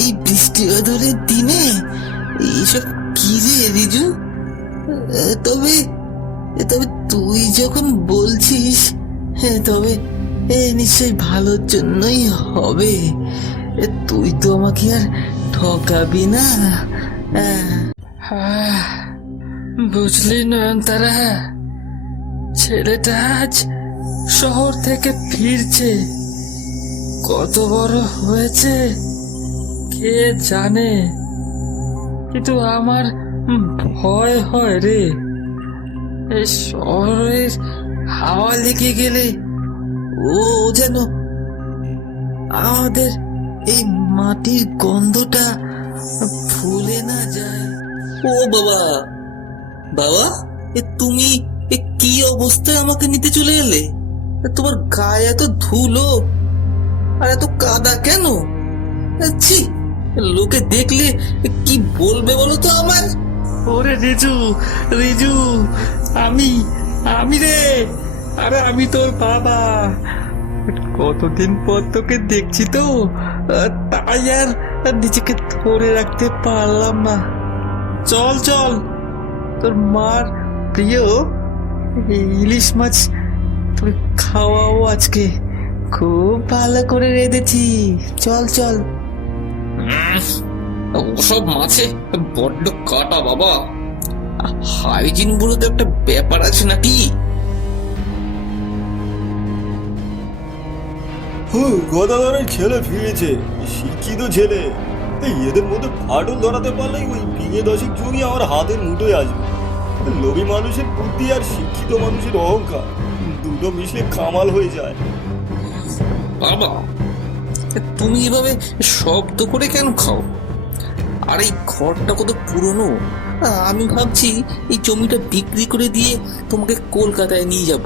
এই বৃষ্টি বাদলের দিনে এইসব কি রে রিজু? তবে তবে তুই যখন বলছিস, হ্যাঁ, তবে নিশ্চয়ই ভালোর জন্যই হবে। তুই তো আমাকে আর ঠকাবি না। বুঝলি নয়নতারা, ছেলেটা আজ শহর থেকে ফিরছে। কত বড় হয়েছে কে জানে, কিন্তু আমার ভয় হয় রে। এই শহরের হাওয়া লেগে গেলে ও যেন আমাদের এই মাটির গন্ধটা ভুলে না যায়। ও বাবা, বাবা, তুমি কি অবস্থায় আমাকে নিতে চলে এলে? তোমার গায়ে এত ধুলো আর এত কাদা কেন? ছি, লোকে দেখলে কি বলবে বলো তো আমার? ওরে রিজু, রিজু, আমি আমি রে, আরে আমি তোর বাবা। কতদিন পর তোকে দেখছি তো, তাই আর নিজেকে ধরে রাখতে পারলাম না। চল চল, তোর মার প্রিয় ইলিশ মাছ তোকে খাওয়াও আজকে। খুব ভালো করে রেঁধেছি, চল চল। ওসব মাছে বড্ড কাটা বাবা, হাইজিন বলে তো একটা ব্যাপার আছে নাকি? গদাধরের ছেলে ফিরেছে, শিক্ষিত ছেলে। এদের মধ্যে ফাটল ধরাতে পারলেই ওই বিঘে দশেক জমি আমার হাতের মুঠোয় আসবে। লোভী মানুষের বুদ্ধি আর শিক্ষিত মানুষের অহংকার দুটো মিশলে কামাল হয়ে যায়। বাবা, তুমি এভাবে শব্দ করে কেন খাও? আর এই ঘরটা কত পুরনো। আমি ভাবছি এই জমিটা বিক্রি করে দিয়ে তোমাকে কলকাতায় নিয়ে যাব,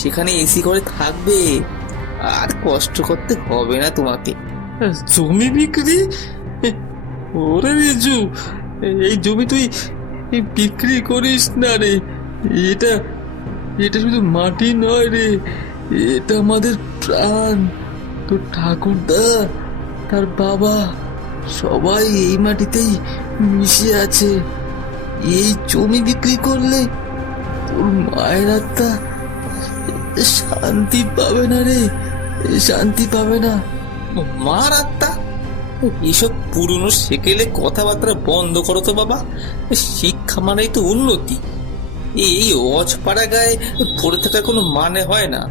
সেখানে এসি করে থাকবে, আর কষ্ট করতে হবে না তোমাকে। জমি বিক্রি? ওরে রিজু, এই জমি তুই বিক্রি করিস না রে। এটা এটা শুধু মাটি নয় রে, এটা আমাদের প্রাণ। তোর ঠাকুরদা, তার বাবা, সবাই এই মাটিতেই মিশে আছে। এই জমি বিক্রি করলে তোর মায়ের আত্মা শান্তি পাবে না রে, শান্তি পাবে না। মার আত্মা? এসব পুরনো সেকেলে কথাবার্তা বন্ধ করো তো বাবা। শিক্ষা মানেই তো উন্নতি। এই অজপাড়া গায়ে পড়ে থাকার কোনো মানে হয় না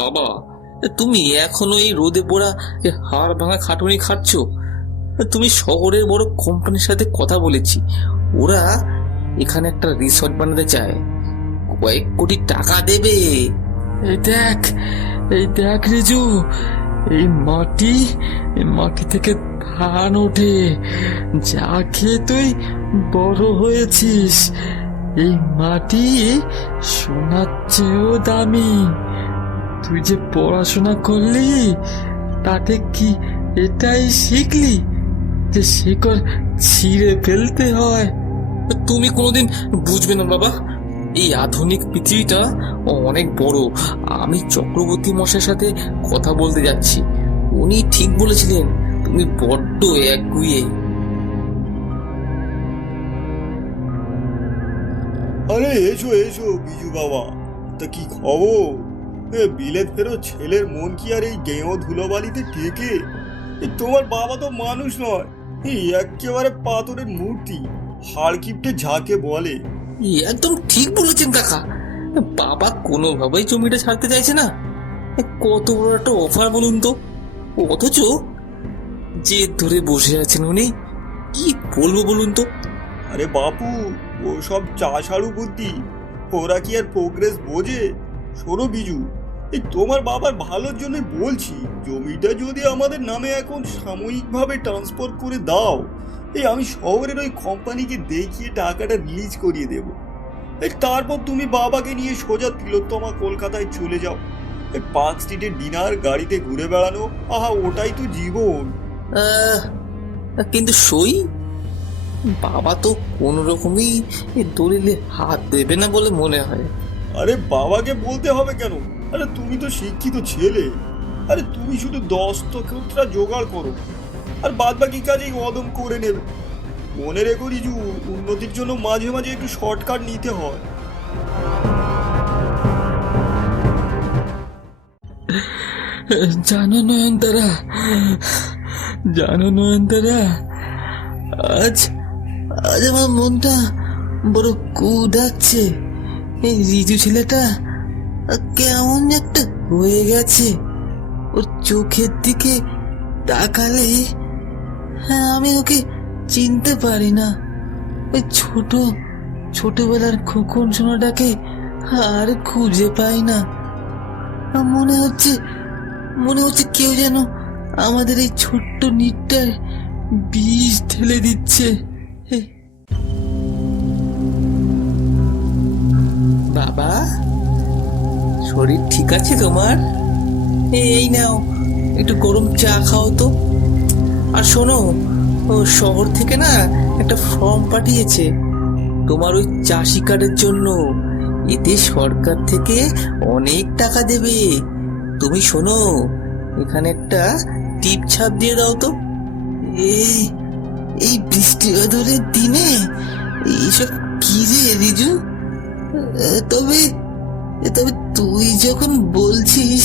বাবা। তুমি এখনো এই রোদে পোড়া হাড় ভাঙা খাটুনি খাচ্ছ? তুমি শহরের বড় কোম্পানির সাথে কথা বলেছি, ওরা এখানে একটা রিসর্ট বানাতে চায়, কয়েক কোটি টাকা দেবে। এই দেখ, এই দেখ রিজু, এই মাটি থেকে ধান ওঠে, যা খেয়ে তুই বড় হয়েছিস। এই মাটি সোনার চেয়েও দামি। তুই যে পড়াশোনা করলি, তাতে কি এটাই শিখলি যে শিকড় ছিঁড়ে ফেলতে হয়? তুমি কোনোদিন বুঝবে না বাবা। এই আধুনিক পৃথিবীটা অনেক বড়। আমি চক্রবর্তী মশাইয়ের সাথে কথা বলতে যাচ্ছি, উনি ঠিক বলেছিলেন তুমি বড্ড একগুঁয়ে। আরে এসো এসো বিজু বাবা, তা কি খবর? বিলেত ফেরো ছেলের মন কি আর এই গেঁয়ো ধুলোবালিতে টেকে? তোমার বাবা তো মানুষ নয়, একেবারে পাথরের মূর্তি, হাড় কিপটে যাকে বলে। একদম ঠিক বলেছেন কাকা। বাবা কোনোভাবেই জমিটা ছাড়তে চাইছে না। কত বড় একটা অফার বলুন তো, অথচ জেদ ধরে বসে আছেন উনি। কি বলবো বলুন তো? আরে বাপু, ও সব চাষাড়ু বুদ্ধি, ওরা কি আর প্রোগ্রেস বোঝে? শোনো বিজু, এই তোমার বাবার ভালোর জন্য বলছি, জমিটা যদি আমাদের নামে এখন সাময়িকভাবে ট্রান্সফার করে দাও, আমি শহরের ওই কোম্পানিকে দেখিয়ে টাকাটা রিলিজ করিয়ে দেব। তারপর তুমি বাবাকে নিয়ে সোজা তিলোত্তমা কলকাতায় চলে যাও। পার্ক স্ট্রিটের ডিনার, গাড়িতে ঘুরে বেড়ানো, আহা ওটাই তো জীবন। কিন্তু সই বাবা তো কোন রকমই দলিলে হাত দেবে না বলে মনে হয়। আরে বাবাকে বলতে হবে কেন? আরে তুমি তো শিক্ষিত ছেলে, আরে তুমি শুধু দস্তখতটা জোগাড় করো, আর বাদ বাকি কাজ এই অদম করে নেবে। মনে রেখো রিজু, উন্নতির জন্য মাঝে মাঝে একটু শর্টকাট নিতে হয়। জানো নয়নতারা, জানো নয়নতারা, আজ আজ আমার মনটা বড় কু ডাকছে। এই রিজু ছেলেটা কেমন একটা হয়ে গেছে। ওর চোখের দিকে তাকালে আমি ওকে চিনতে পারি না। ওই ছোটবেলার খোকন সোনাটাকে আর খুঁজে পাই না। মনে হচ্ছে কেউ যেন আমাদের এই ছোট্ট নিটটায় বিষ ঢেলে দিচ্ছে। বাবা, শরীর ঠিক আছে তোমার? এই নাও, একটু গরম চা খাও তো। আর শোনো, ও শহর থেকে না একটা ফর্ম পাঠিয়েছে তোমার ওই চাষি কার্ডের জন্য। এতে সরকার থেকে অনেক টাকা দেবে। তুমি শোনো, এখানে একটা টিপ ছাপ দিয়ে দাও তো। এই বৃষ্টি বাদলের দিনে এইসব কি রে রিজু? তবে তবে তুই যখন বলছিস,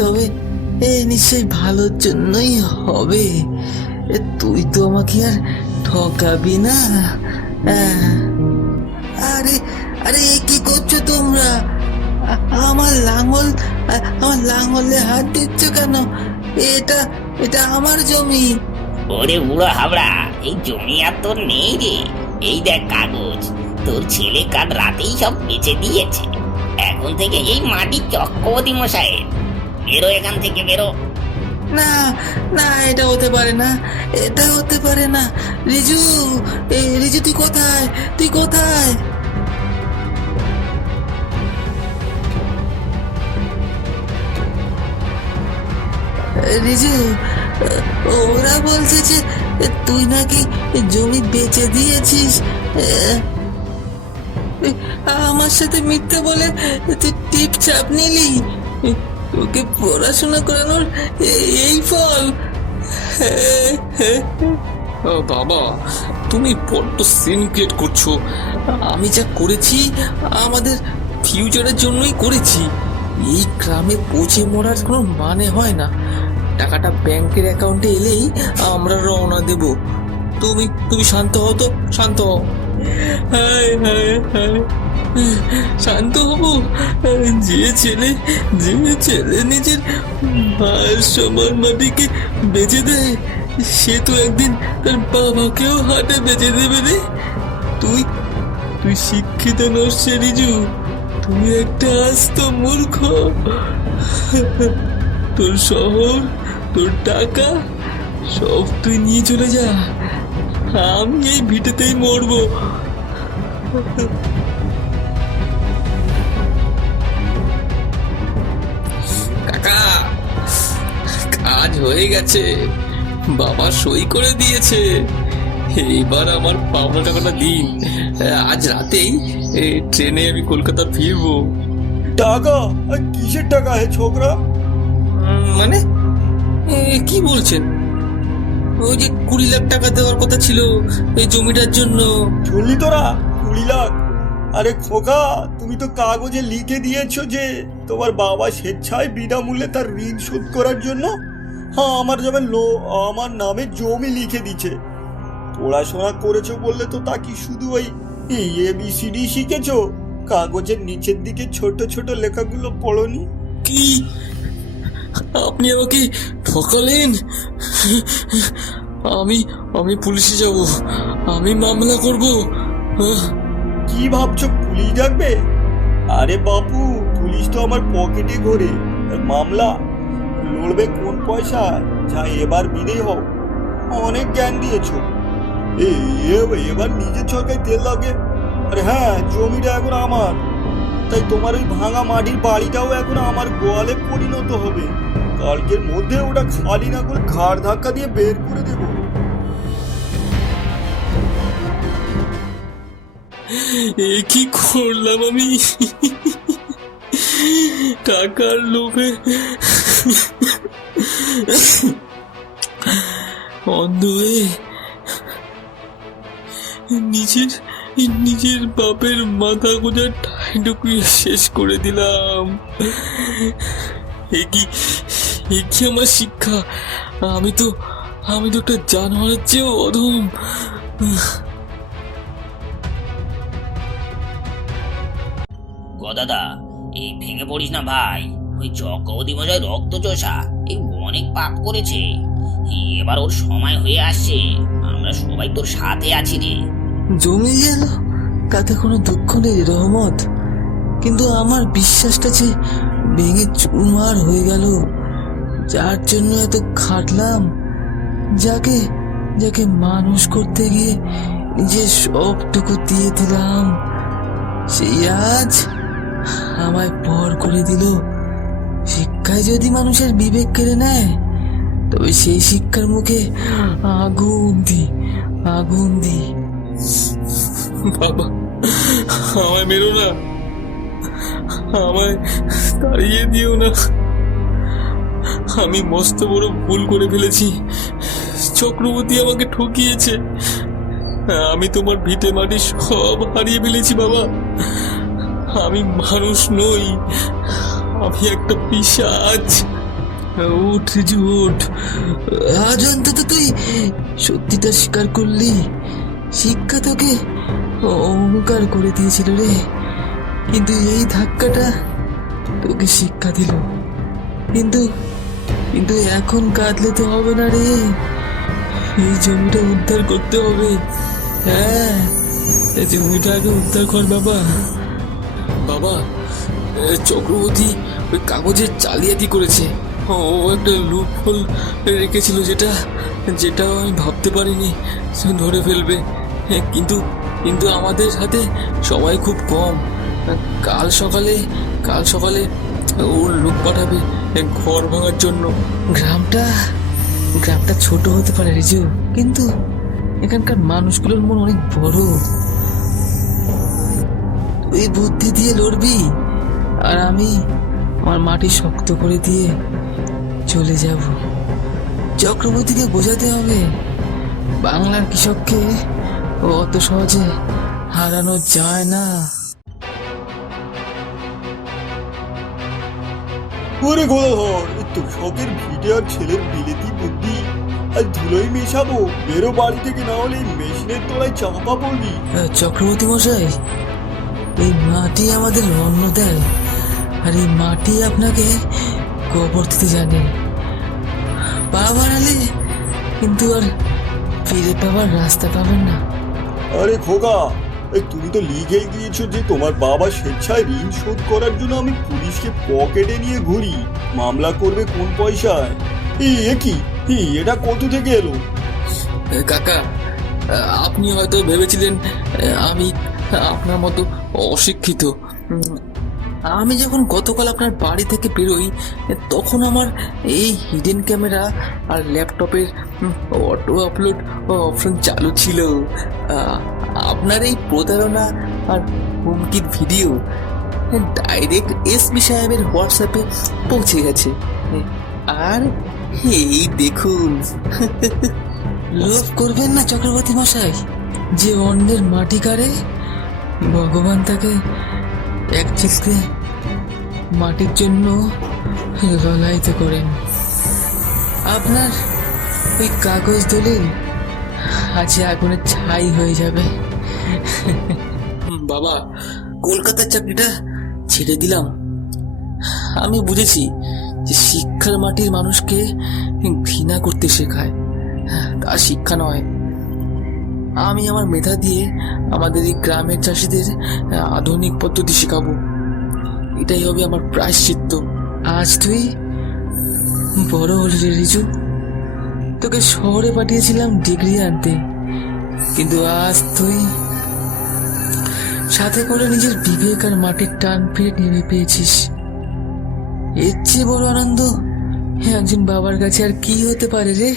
তবে নিশ্চয়ই ভালোর জন্যই হবে। তুই তো আমাকে আর ঠকাবি না। আরে আরে কি করছো তোমরা? আমার লাঙলে হাত দিচ্ছ কেন? এটা আমার জমি। ওরে বুড়ো হাবড়া, এই জমি আর তোর নেই রে। এই দেখ কাগজ, তোর ছেলে কাল রাতেই সব বেচে দিয়েছে। এখন থেকে এই মাটি চক্রবর্তী মশাইয়ের। বেরো এখান থেকে, বেরো। না না, এটা হতে পারে না, এটা হতে পারে না। রিজু, রিজু তুই কোথায়? রিজু, ওরা বলছে যে তুই নাকি জমি বেচে দিয়েছিস। আমার সাথে মিথ্যে বলে তুই টিপ চাপ নিলি। তোকে পড়াশোনা করানোর এই ফল। বাবা, তুমি বড্ড সিন ক্রিয়েট করছো। আমি যা করেছি আমাদের ফিউচারের জন্যই করেছি। এই গ্রামে পচে মরার কোনো মানে হয় না। টাকাটা ব্যাংকের অ্যাকাউন্টে এলেই আমরা রওনা দেব। তুমি শান্ত হও তো, শান্ত হও। হায় হায় হায়, শান্ত হবো? যে ছেলে নিজের মায়ের সমান মাটিকে বেঁচে দেয়, সে তো একদিন তার বাবাকেও হাটে বেঁচে দেবে রে। তুই শিক্ষিত নস রিজু, তুই একটা আস্ত মূর্খ। তোর শহর, তোর টাকা সব তুই নিয়ে চলে যা। আমি এই ভিটেতেই মরবো। কাকা, কাজ হয়ে গেছে, বাবা সই করে দিয়েছে। এইবার আমার পাওনা টাকাটা দিন। আজ রাতেই ট্রেনে আমি কলকাতা ফিরবো। টাকা? আর কিসের টাকা হে ছোকরা? মানে কি বলছেন? ওই যে 20 লাখ টাকা দেওয়ার কথা ছিল এই জমিটার জন্য। শুনলি তোরা? 20 লাখ? আরে খোকা, তুমি তো কাগজে লিখে দিয়েছো যে তোমার বাবা স্বেচ্ছায় বিনামূল্যে তার ঋণ শোধ করার জন্য আমার নামে জমি লিখে দিচ্ছে। পড়াশোনা করেছো বললে তো তা কি শুধু ওই ABCD শিখেছো? কাগজের নিচের দিকে ছোট ছোট লেখাগুলো পড়োনি? কি আপনি আমাকে ঠকালেন? আমি পুলিশে যাব, আমি মামলা করব। কি ভাবছো পুলিশ ডাকবে? আরে বাপু, পুলিশ তো আমার পকেটে ঘোরে। আর মামলা লড়বে কোন পয়সা? যা এবার বিদেয় হও, অনেক জ্ঞান দিয়েছো। এবার নিজের সরকারি তেল লাগে। আরে হ্যাঁ, জমিটা এখন আমার, তাই তোমার ওই ভাঙা মাটির বাড়িটাও এখন আমার গোয়ালে পরিণত হবে। কালকের মধ্যে ওটা খালি না করে ঘাড় ধাক্কা দিয়ে বের করে দেব। এ কি করলাম আমি? টাকার লোভে অন্ধ হয়ে নিজের নিজের বাপের মাথা গোজার ঠাই ঢুকিয়ে শেষ করে দিলাম। এ কি আমার শিক্ষা? আমি তো একটা জানোয়ারের চেয়েও অধম। দাদা, এই ভেঙে পড়িস না ভাই। ওই চক্রবর্তী মশাই রক্তচোষা, এই অনেক পাপ করেছে। এবার ওর সময় হয়ে আসছে, আমরা সবাই তোর সাথে আছি রে। জমে গেল তাতে কোনো দুঃখ নেই রহমত, কিন্তু আমার বিশ্বাসটা যে ভেঙে চুরমার হয়ে গেল। যার জন্য এত খাটলাম, যাকে যাকে মানুষ করতে গিয়ে নিজের সবটুকু দিয়ে দিলাম, সেই আজ আমায় পর করে দিল। শিক্ষায় যদি মানুষের বিবেক কেড়ে নেয়, তবে সেই শিক্ষার মুখে আগুন দি। বাবা, আমায় মেরো না, আমায় তাড়িয়ে দিও না। আমি মস্ত বড় ভুল করে ফেলেছি। চক্রবর্তী আমাকে ঠকিয়েছে। আমি তোমার ভিটে মাটি সব হারিয়ে ফেলেছি বাবা। আমি মানুষ নই, আমি একটা পিশাচ। উঠ রিজু, উঠ। আজ অন্তত তুই সত্যিটা স্বীকার করলি। শিক্ষা তোকে অহংকার করে দিয়েছিল রে, কিন্তু এই ধাক্কাটা তোকে শিক্ষা দিল। কিন্তু এখন কাঁদলে তো হবে না রে, এই জমিটা উদ্ধার করতে হবে। হ্যাঁ, এই জমিটা আগে উদ্ধার কর বাবা। বাবা, চক্রবর্তী ওই কাগজের জালিয়াতি করেছে। ও একটা লুপ হোল রেখেছিল, যেটা আমি ভাবতে পারিনি সে ধরে ফেলবে। কিন্তু আমাদের সাথে সময় খুব কম। কাল সকালে ওর লোক পাঠাবে ঘর ভাঙার জন্য। গ্রামটা ছোট হতে পারে রিজু, কিন্তু এখানকার মানুষগুলোর মন অনেক বড়। তুই বুদ্ধি দিয়ে লড়বি, আর আমি আমার মাটি শক্ত করে দিয়ে চলে যাব। চক্রবর্তীকে বোঝাতে হবে বাংলার কৃষককে অত সহজে হারানো যায় না। ওরে গোলাধর, তোর শখের ভিটে আর ছেলের বিলেতি বুদ্ধি আর ধুলোই মেশাবো। বেরো বাড়ি থেকে, না হলে এই মেশিনের তলায় চাপা পড়বি। চক্রবর্তী মশাই, এই মাটি আমাদের অন্ন দেয়, আর এই মাটি আপনাকে কবর দিতে জানে। পা বাড়ালে কিন্তু আর ফিরে পাওয়ার রাস্তা পাবেন না। আরে খোকা, তুমি তো লিখেই দিয়েছো যে তোমার বাবা স্বেচ্ছায় ঋণ শোধ করার জন্য আমি পুলিশকে পকেটে নিয়ে ঘুরি। মামলা করবে কোন পয়সায়? এটা কত থেকে এলো? কাকা, আপনি হয়তো ভেবেছিলেন আমি আপনার মতো অশিক্ষিত। আমি যখন গতকাল আপনার বাড়ি থেকে বেরোই, তখন আমার এই হিডেন ক্যামেরা আর ল্যাপটপের অটো আপলোড অপশন চালু ছিল। আপনার এই প্রতারণা আর হুমকির ভিডিও ডাইরেক্ট এসপি সাহেবের হোয়াটসঅ্যাপে পৌঁছে গেছে। আর এই দেখুন। লোভ করবেন না চক্রবর্তী মশাই, যে অন্যের মাটি কাড়ে ভগবান তাকে এক চিলতে মাটির জন্য ললায়িত করেন। আপনার ওই কাগজ দলিল আজ আগুনের ছাই হয়ে যাবে। বাবা, কলকাতার চাকরিটা ছেড়ে দিলাম। আমি বুঝেছি যে শিক্ষার মাটির মানুষকে ঘৃণা করতে শেখায়, তা শিক্ষা নয়। আমি আমার মেধা দিয়ে আমাদের এই গ্রামের চাষিদের আধুনিক পদ্ধতি শেখাবো। এটাই হবে আমার প্রায়শ্চিত্ত। আজ তুই বড় হলি রে রিজু। তোকে শহরে পাঠিয়েছিলাম ডিগ্রি আনতে, কিন্তু আজ তুই সাথে করে নিজের বিবেক আর মাটির টান ফিরে নেমে পেয়েছিস। এর চেয়ে বড় আনন্দ একজন বাবার কাছে আর কি হতে পারে রে?